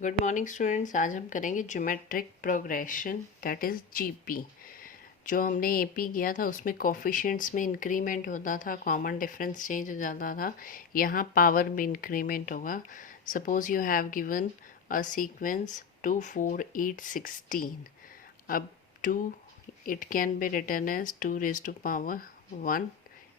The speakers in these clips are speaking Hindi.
Good morning students. आज हम करेंगे geometric progression that is GP. जो हमने एपी किया था उसमें कोफिशिएंट्स में इंक्रीमेंट होता था, कॉमन डिफरेंस चेंज हो जाता था। यहाँ पावर में इंक्रीमेंट होगा। Suppose you have given a sequence 2 4 8 16। अब 2 it can be written as 2 raise to power 1,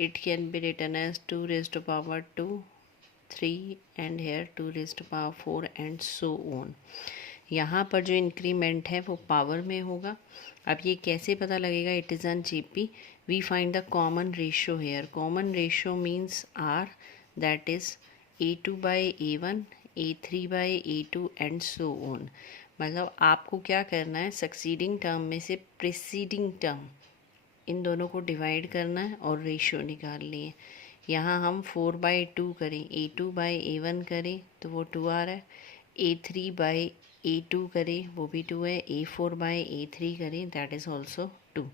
it can be written as 2 raise to power 2, 3 and here 2 raise to power 4 and so on. यहाँ पर जो इंक्रीमेंट है वो पावर में होगा। अब ये कैसे पता लगेगा? It is on GP. We find the common ratio here. Common ratio means R, that is A2 by A1, A3 by A2 and so on. मतलब आपको क्या करना है, सक्सीडिंग टर्म में से प्रीसीडिंग टर्म इन दोनों को डिवाइड करना है और रेशियो निकालनी है। यहाँ हम 4/2 करें, A2/A1 करें तो वो 2 आ रहा है, A3/A2 करें वो भी 2 है, A4/A3 करें that is also 2।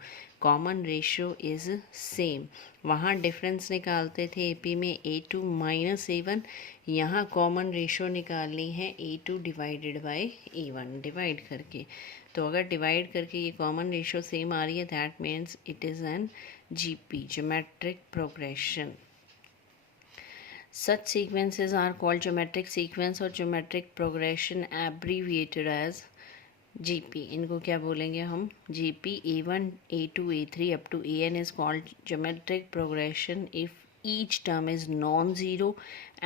Common ratio is same. वहाँ डिफरेंस निकालते थे एपी में A2 माइनस A1, यहाँ कॉमन रेशियो निकालनी है A2 divided by A1 divide करके। तो अगर डिवाइड करके ये कॉमन रेशियो सेम आ रही है that means it is N GP, geometric progression. Such sequences are called geometric sequence और geometric progression abbreviated as GP। इनको क्या बोलेंगे हम? GP A1 A2 A3 up to AN is called geometric progression if each term is non-zero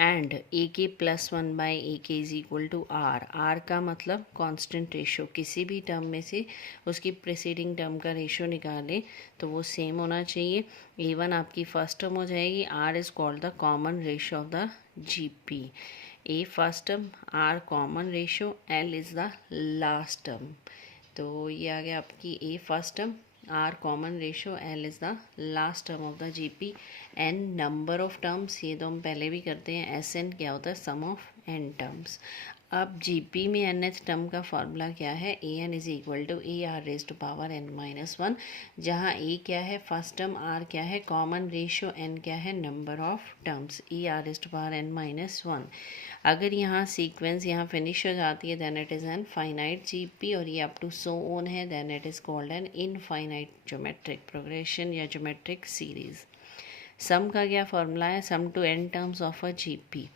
and AK plus 1 by AK is equal to R। R का मतलब constant ratio, किसी भी टर्म में से उसकी प्रीसीडिंग टर्म का रेशियो निकालें तो वो सेम होना चाहिए। A1 आपकी फर्स्ट टर्म हो जाएगी। R is called the common ratio of the GP। A first term, R common ratio, L is the last term. तो ये आ गया आपकी A first term, R common ratio, L is the last term of the GP. N number of terms, ये तो हम पहले भी करते हैं। SN क्या होता है? Sum of n terms. अब जीपी में nth टर्म का फॉर्मूला क्या है? AN is equal to AR raise to power n-1, जहाँ A क्या है? फर्स्ट टर्म, R क्या है? कॉमन रेशियो, N क्या है? Number of terms, AR raise to power n-1। अगर यहाँ सीक्वेंस यहाँ फिनिश हो जाती है then it is an finite GP और ये अप टू सो ऑन है, then it is called an infinite geometric progression या ज्योमेट्रिक सीरीज। सम का क्या फॉर्मूला है? Sum to n terms of a GP.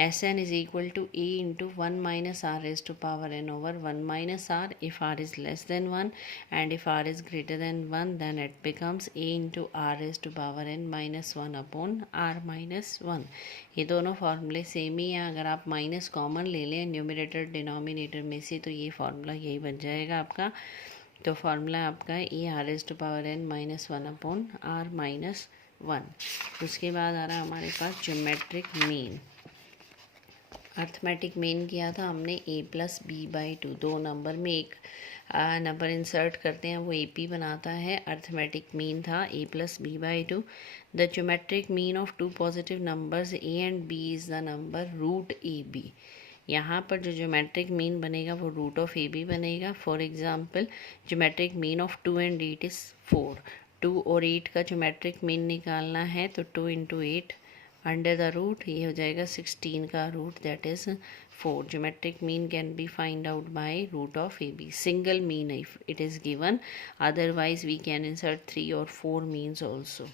Sn is equal to A into 1 minus R raised to power n over 1 minus R if R is less than 1, and if R is greater than 1 then it becomes A into R raised to power n minus 1 upon R minus 1। ये दोनों फार्मूले सेम ही हैं। अगर आप माइनस कॉमन ले लें न्यूमरेटर डिनोमिनेटर में से तो ये फार्मूला यही बन जाएगा आपका। तो फार्मूला आपका है A R S to power N minus 1 upon R minus 1। उसके बाद आ रहा है हमारे पास ज्योमेट्रिक मीन। अर्थमेटिक मीन किया था हमने A+B/2, दो नंबर में एक नंबर इंसर्ट करते हैं वो AP बनाता है। अर्थमेटिक मीन था A+B/2। The geometric mean of two positive numbers A and B is the number root AB। यहाँ पर जो ज्योमेट्रिक मीन बनेगा वो रूट ऑफ AB बनेगा। For example geometric mean of 2 and 8 is 4। 2 और 8 का ज्योमेट्रिक मीन निकालना है तो 2 into 8 अंडर द रूट, ये हो जाएगा 16 का root that is 4। Geometric mean can be find out by root of A B. Single mean if it is given, otherwise we can insert 3 और 4 means also.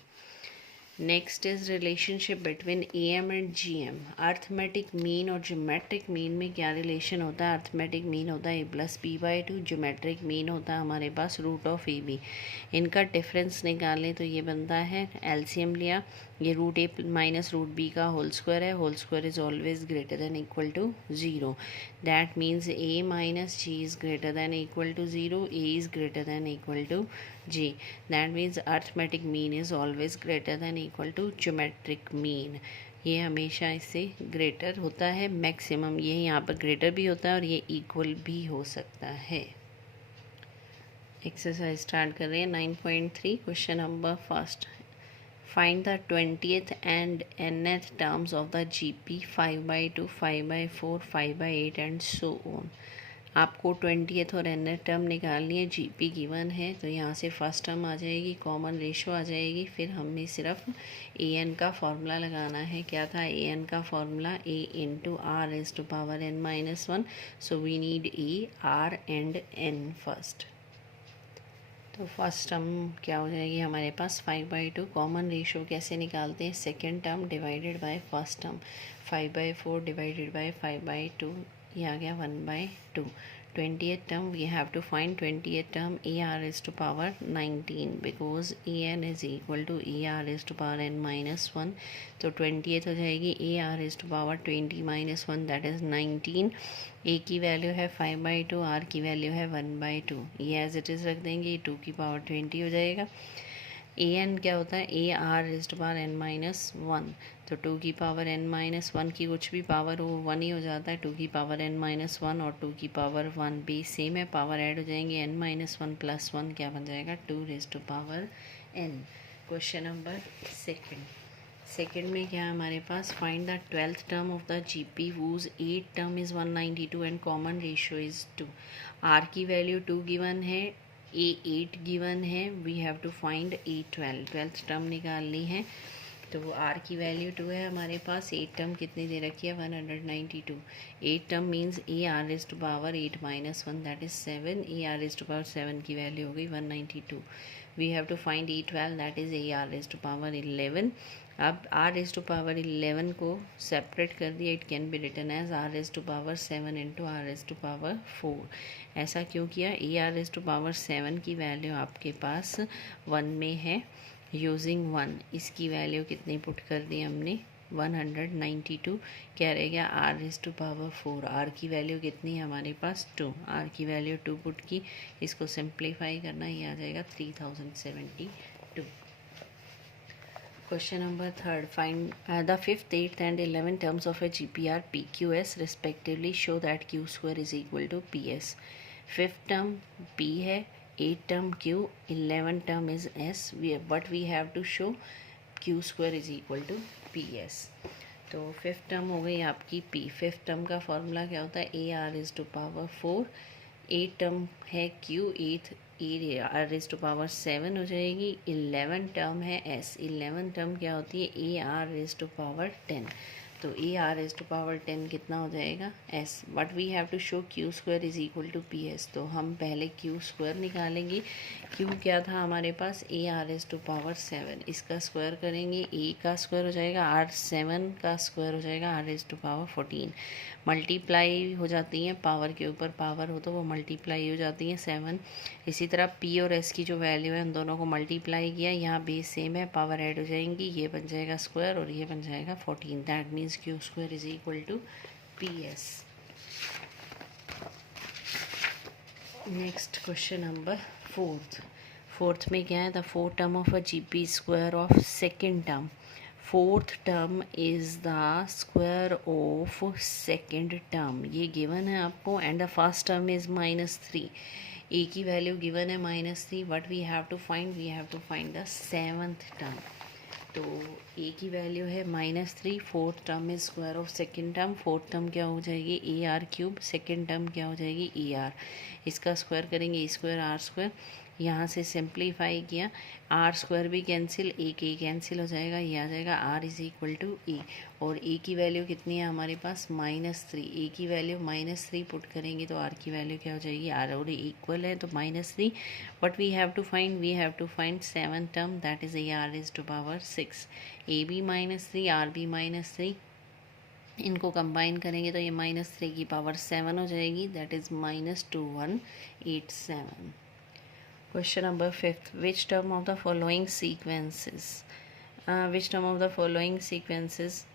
Next is relationship between AM and GM। Arithmetic mean और ज्योमेट्रिक मीन में क्या रिलेशन होता है? अर्थमेटिक मीन होता है A+B/2, ज्योमेट्रिक मीन होता है हमारे पास रूट ऑफ AB। इनका डिफरेंस निकालें तो ये बनता है, एलसीएम लिया, ये root A minus root B का होल स्क्वायर है। Whole square is always greater than equal to 0। That means A minus G is greater than equal to 0, A is greater than equal to G। That means arithmetic mean is always greater than equal to geometric mean. ये हमेशा इससे ग्रेटर होता है, मैक्सिमम ये यहाँ पर ग्रेटर भी होता है और ये इक्वल भी हो सकता है। एक्सरसाइज स्टार्ट कर रहे हैं 9.3। Question number first, find the 20th and nth terms of the GP 5/2, 5/4, 5/8 and so on. आपको 20th और nth टर्म निकालनी है, जीपी गिवन है तो यहाँ से फर्स्ट टर्म आ जाएगी, कॉमन रेशो आ जाएगी, फिर हमें सिर्फ ए एन का फॉर्मूला लगाना है। क्या था ए एन का formula? A into R is to power N minus one, so we need A R and N first. तो फर्स्ट टर्म क्या हो जाएगी हमारे पास 5/2। कॉमन रेशो कैसे निकालते हैं? Second term divided by first term, 5/4 divided by 5/2, ये आ गया 1/2। 20th term we have to find 20th term A are is to power 19 because A N is equal to A are is to power N minus one. तो 20th हो जाएगी A are is to power 20 minus one, that is 19। A की वैल्यू है 5/2, आर की वैल्यू है 1/2, ये एज इट इज़ रख देंगे, 2 की पावर 20 हो जाएगा। ए एन क्या होता है? A are is to power N minus one, तो 2 की पावर एन माइनस वन की कुछ भी पावर हो 1 ही हो जाता है। 2 की पावर एन माइनस वन और 2 की पावर 1 भी सेम है, पावर ऐड हो जाएंगे, n minus one plus one क्या बन जाएगा? 2 raise to power n. Question number second में क्या है हमारे पास? Find the 12th term of the GP whose 8th term is 192 and common ratio is 2। Are की वैल्यू 2 गिवन है, ए 8 गिवन है, we have to find a 12th term निकालनी है। तो आर की वैल्यू 2 है हमारे पास, 8 टर्म कितनी दे रखी है? 192। 8 term means A are is to power 8 minus one, that is 7। A are is to power 7 की वैल्यू हो गई 192। We have to find A 12, that is A are is to power 11। अब आर इज टू पावर 11 को सेपरेट कर दिया, it can be written as R is to power 7 into R is to power 4। ऐसा क्यों किया? A are is to power 7 की वैल्यू आपके पास 1 में है, यूजिंग 1 इसकी वैल्यू कितनी पुट कर दी हमने? 192। क्या रह गया? R is to power 4, R की वैल्यू कितनी है हमारे पास? 2, आर की वैल्यू 2 पुट की, इसको सिंप्लीफाई करना, ये आ जाएगा 3072। Question number 3. Find the 5th, 8th and 11th terms of a GPR PQS respectively. Show that Q square is equal to PS. 5th term P है, 8th term Q, 11th term is S. But we have to show Q square is equal to PS. तो 5th term हो गई आपकी P। 5th term का फॉर्मूला क्या होता है? A are is to power 4। 8 term है Q, 8th A are is to power 7 हो जाएगी। 11 टर्म है S। 11 टर्म क्या होती है? A are is to power 10। तो A are is to power 10 कितना हो जाएगा? S। But we have to show Q square is equal to PS। तो हम पहले Q स्क्वायर निकालेंगे। Q क्या था हमारे पास? A are is to power 7, इसका स्क्वायर करेंगे, A का स्क्वायर हो जाएगा, R 7 का स्क्वायर हो जाएगा, R is to power 14। Multiply हो जाती हैं, पावर के ऊपर पावर हो तो वो मल्टीप्लाई हो जाती हैं 7। इसी तरह P और S की जो वैल्यू है उन दोनों को मल्टीप्लाई किया, यहाँ बेस सेम है, पावर ऐड हो जाएंगी, ये बन जाएगा स्क्वायर और ये बन जाएगा 14। That means Q square is equal to PS। Next question number 4th में क्या है? The 4th term of a GP square of second term. 4th term is the square of second term, ये गिवन है आपको। And the first term is -3। A की वैल्यू गिवन है -3, but we have to find the 7th term. तो ए की वैल्यू है -3, 4th term is square of second term. 4th term क्या हो जाएगी? A are cube. Second term क्या हो जाएगी? A are. इसका स्क्वायर करेंगे, ए स्क्वायर आर स्क्वायर, यहाँ से सिंप्लीफाई किया, आर स्क्वायर भी कैंसिल, एक ए कैंसिल हो जाएगा, ये आ जाएगा आर इज इक्वल टू ए। और ए की वैल्यू कितनी है हमारे पास? -3। ए की वैल्यू -3 पुट करेंगे तो आर की वैल्यू क्या हो जाएगी? आर और इक्वल है तो -3, but we have to find 7th term, that is A are is to power 6। A भी -3, आर भी -3, इनको कंबाइन करेंगे तो ये -3 की पावर 7 हो जाएगी, that is -2187। Question number 5th. Which term of the following sequences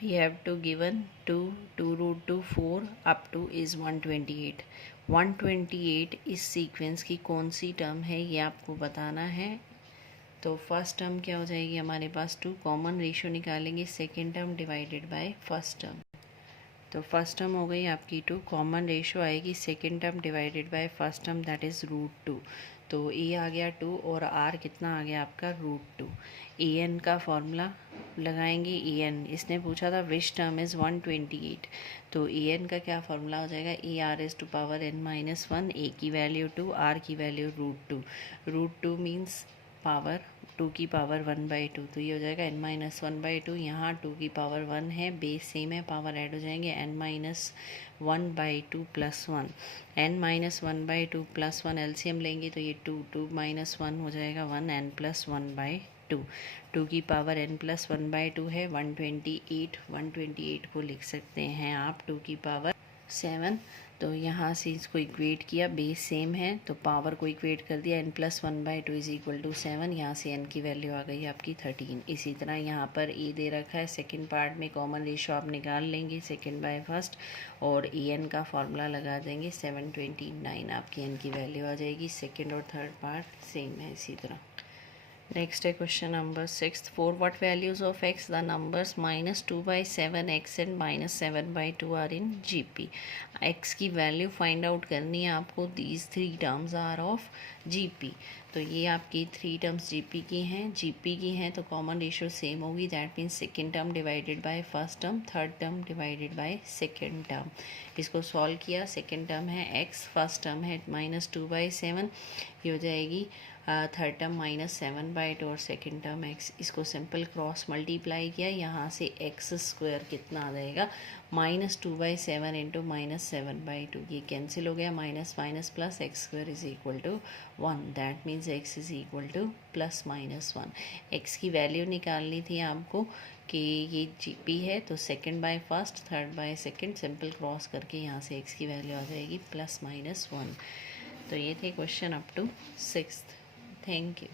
we have to given 2, 2 root 2, 4 up to is 128. 128 इस सीक्वेंस की कौन सी टर्म है ये आपको बताना है। तो फर्स्ट टर्म क्या हो जाएगी हमारे पास? 2, कॉमन रेशियो निकालेंगे, second term divided by first term. तो फर्स्ट टर्म हो गई आपकी 2, कॉमन रेशियो आएगी second term divided by first term, that is √2। तो ए आ गया 2 और आर कितना आ गया आपका √2। ए एन का फॉर्मूला लगाएंगे। ए एन इसने पूछा था विच टर्म इज़ 128, तो ए एन का क्या फॉर्मूला हो जाएगा, A are is to power n minus 1, A की वैल्यू 2, आर की वैल्यू √2। √2 मीन्स पावर 2 की पावर 1/2, तो ये हो जाएगा n माइनस 1/2। यहाँ 2 की पावर 1 है, बेस सेम है, पावर ऐड हो जाएंगे, n minus 1/2 plus 1, n minus 1/2 plus 1 LCM लेंगे तो ये 2 माइनस 1 हो जाएगा 1, n प्लस 1/2। 2 की पावर n प्लस 1/2 है 128, 128 को लिख सकते हैं आप 2 की पावर 7। तो यहाँ से इसको इक्वेट किया, बेस सेम है तो पावर को इक्वेट कर दिया, n plus 1/2 is equal to 7। यहाँ से n की वैल्यू आ गई आपकी 13। इसी तरह यहाँ पर ए दे रखा है, सेकंड पार्ट में कॉमन रेशो आप निकाल लेंगे सेकंड बाय फर्स्ट और ए एन का फॉर्मूला लगा देंगे, 729 आपकी n की वैल्यू आ जाएगी। सेकेंड और थर्ड पार्ट सेम है इसी तरह। नेक्स्ट है question number 6, for what values of x the numbers -2/7 x and -7/2 are in GP. x की वैल्यू फाइंड आउट करनी है आपको। These 3 terms are of GP. तो ये आपकी 3 टर्म्स जीपी की हैं, जीपी की हैं तो कॉमन रेशियो सेम होगी, that means second term divided by first term, third term divided by second term. इसको सॉल्व किया, सेकेंड टर्म है x, फर्स्ट टर्म है -2/7, ये हो जाएगी थर्ड टर्म -7/2 और सेकेंड टर्म x। इसको सिंपल क्रॉस मल्टीप्लाई किया, यहाँ से x स्क्वायर कितना आ जाएगा, -2/7 इंटू -7/2, ये कैंसिल हो गया, minus minus plus x square is equal to 1, that means x is equal to +-1। x की वैल्यू निकालनी थी आपको कि ये जीपी है तो second by first, third by second, simple cross करके यहाँ से x की वैल्यू आ जाएगी +-1। तो ये थे question up to 6th। Thank you.